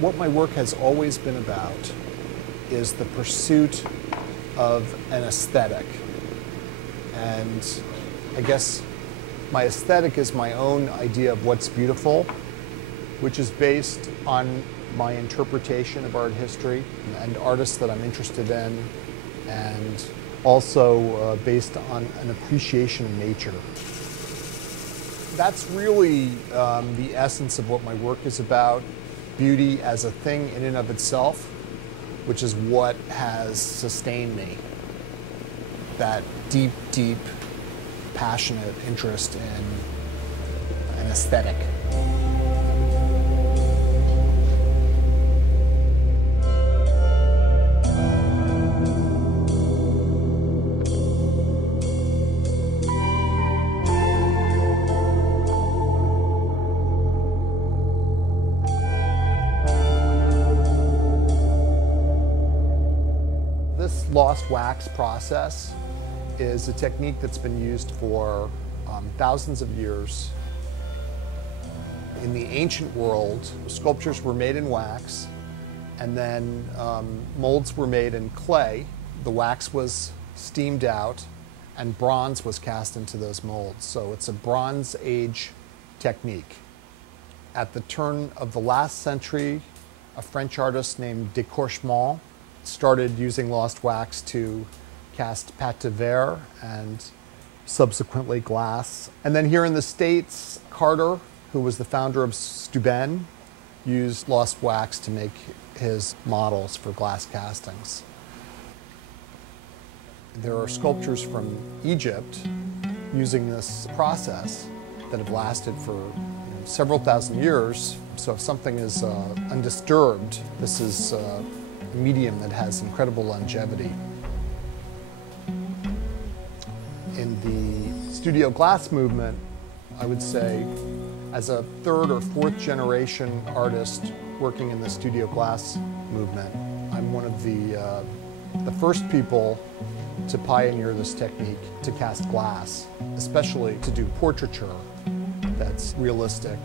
What my work has always been about is the pursuit of an aesthetic. And I guess my aesthetic is my own idea of what's beautiful, which is based on my interpretation of art history and artists that I'm interested in, and also based on an appreciation of nature. That's really the essence of what my work is about. Beauty as a thing in and of itself, which is what has sustained me. That deep, deep, passionate interest in an aesthetic. This lost wax process is a technique that's been used for thousands of years. In the ancient world, sculptures were made in wax, and then molds were made in clay. The wax was steamed out, and bronze was cast into those molds. So it's a Bronze Age technique. At the turn of the last century, a French artist named Décorchement started using lost wax to cast pâte de verre and subsequently glass. And then here in the States, Carter, who was the founder of Steuben, used lost wax to make his models for glass castings. There are sculptures from Egypt using this process that have lasted for several thousand years. So if something is undisturbed, this is a medium that has incredible longevity. In the studio glass movement, I would say, as a third or fourth generation artist working in the studio glass movement, I'm one of the first people to pioneer this technique to cast glass, especially to do portraiture that's realistic.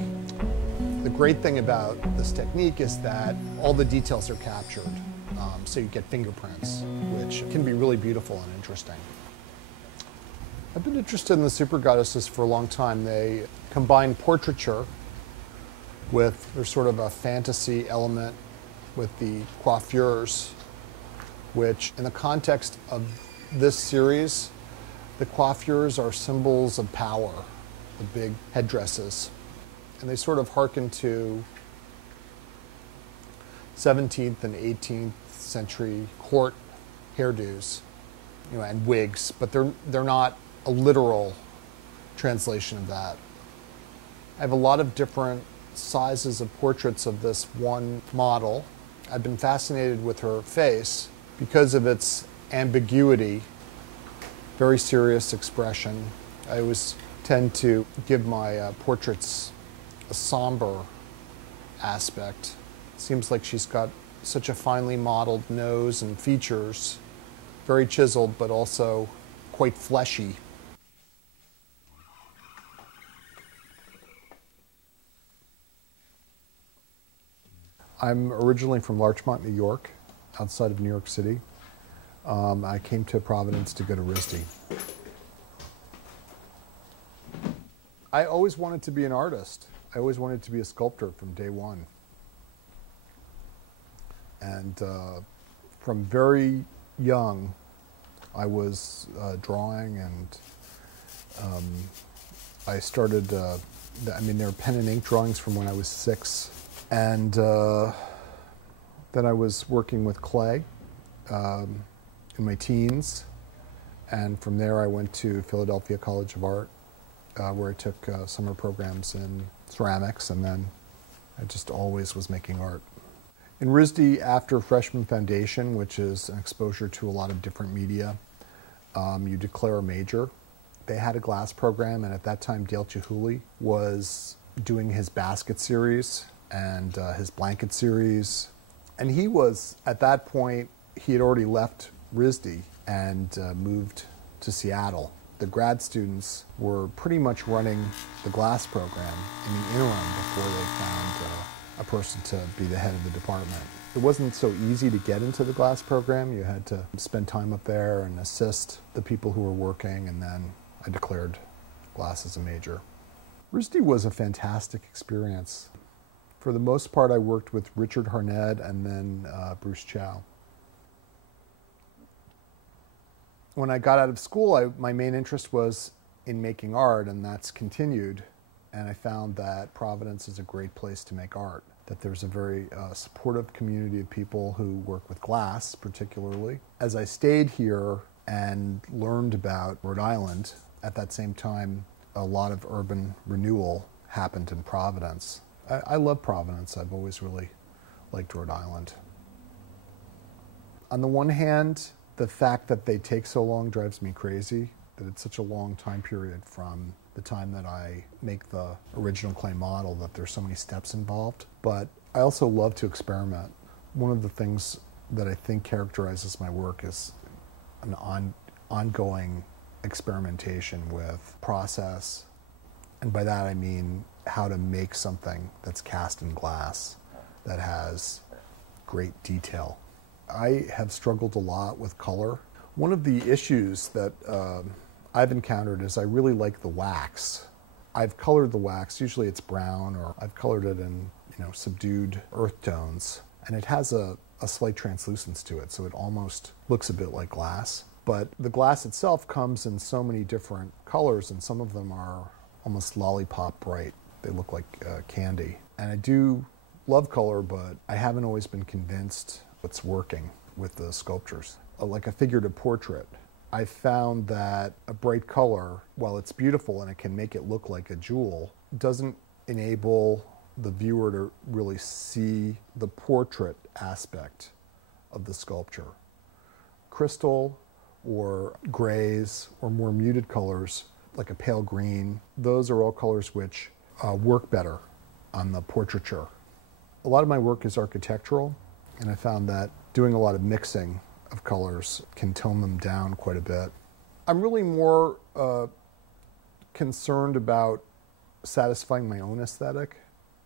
The great thing about this technique is that all the details are captured, so you get fingerprints, which can be really beautiful and interesting. I've been interested in the super goddesses for a long time. They combine portraiture with, there's sort of a fantasy element with the coiffures, which in the context of this series, the coiffures are symbols of power, the big headdresses. And they sort of hearken to 17th and 18th century court hairdos, and wigs, but they're not a literal translation of that. I have a lot of different sizes of portraits of this one model. I've been fascinated with her face because of its ambiguity, very serious expression. I always tend to give my portraits a somber aspect. It seems like she's got such a finely modeled nose and features, very chiseled, but also quite fleshy. I'm originally from Larchmont, New York, outside of New York City. I came to Providence to go to RISD. I always wanted to be an artist. I always wanted to be a sculptor from day one. And from very young, I was drawing, and I started, there were pen and ink drawings from when I was 6. And then I was working with clay in my teens. And from there I went to Philadelphia College of Art, where I took summer programs in ceramics, and then I just always was making art. In RISD, after freshman foundation, which is an exposure to a lot of different media, you declare a major. They had a glass program, and at that time Dale Chihuly was doing his basket series and his blanket series. And he was, at that point, he had already left RISD and moved to Seattle. The grad students were pretty much running the glass program in the interim before they found a person to be the head of the department. It wasn't so easy to get into the glass program. You had to spend time up there and assist the people who were working, and then I declared glass as a major. RISD was a fantastic experience. For the most part, I worked with Richard Harned and then Bruce Chow. When I got out of school, my main interest was in making art, and that's continued. And I found that Providence is a great place to make art, that there's a very supportive community of people who work with glass, particularly. As I stayed here and learned about Rhode Island, at that same time, a lot of urban renewal happened in Providence. I love Providence. I've always really liked Rhode Island. On the one hand, the fact that they take so long drives me crazy, that it's such a long time period from the time that I make the original clay model, that there's so many steps involved. But I also love to experiment. One of the things that I think characterizes my work is an ongoing experimentation with process. And by that I mean how to make something that's cast in glass that has great detail. I have struggled a lot with color. One of the issues that I've encountered is I really like the wax. I've colored the wax, usually it's brown, or I've colored it in subdued earth tones, and it has a slight translucence to it, so it almost looks a bit like glass. But the glass itself comes in so many different colors, and some of them are almost lollipop bright. They look like candy. And I do love color, but I haven't always been convinced it's working with the sculptures. Like a figurative portrait, I found that a bright color, while it's beautiful and it can make it look like a jewel, doesn't enable the viewer to really see the portrait aspect of the sculpture. Crystal or grays or more muted colors, like a pale green, those are all colors which work better on the portraiture. A lot of my work is architectural, and I found that doing a lot of mixing of colors can tone them down quite a bit. I'm really more concerned about satisfying my own aesthetic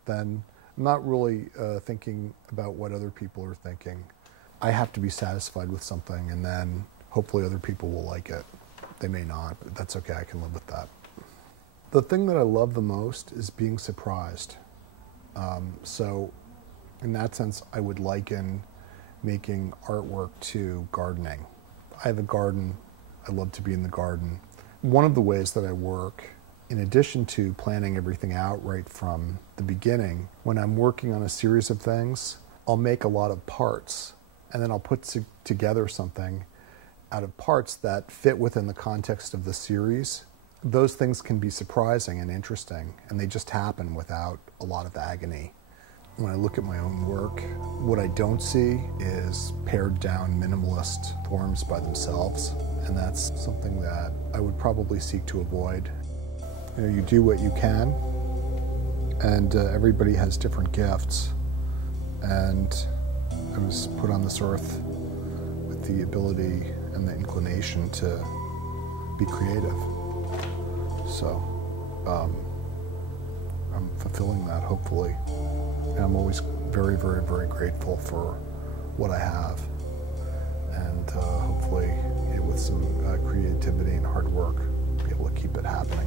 than I'm not really thinking about what other people are thinking. I have to be satisfied with something, and then hopefully other people will like it. They may not, but that's okay, I can live with that. The thing that I love the most is being surprised. So in that sense, I would liken making artwork to gardening. I have a garden. I love to be in the garden. One of the ways that I work, in addition to planning everything out right from the beginning, when I'm working on a series of things, I'll make a lot of parts, and then I'll put together something out of parts that fit within the context of the series. Those things can be surprising and interesting, and they just happen without a lot of agony. When I look at my own work, what I don't see is pared down minimalist forms by themselves, and that's something that I would probably seek to avoid. You do what you can, and everybody has different gifts, and I was put on this earth with the ability and the inclination to be creative. So I'm fulfilling that, hopefully. And I'm always very, very, very grateful for what I have. And hopefully, with some creativity and hard work, be able to keep it happening.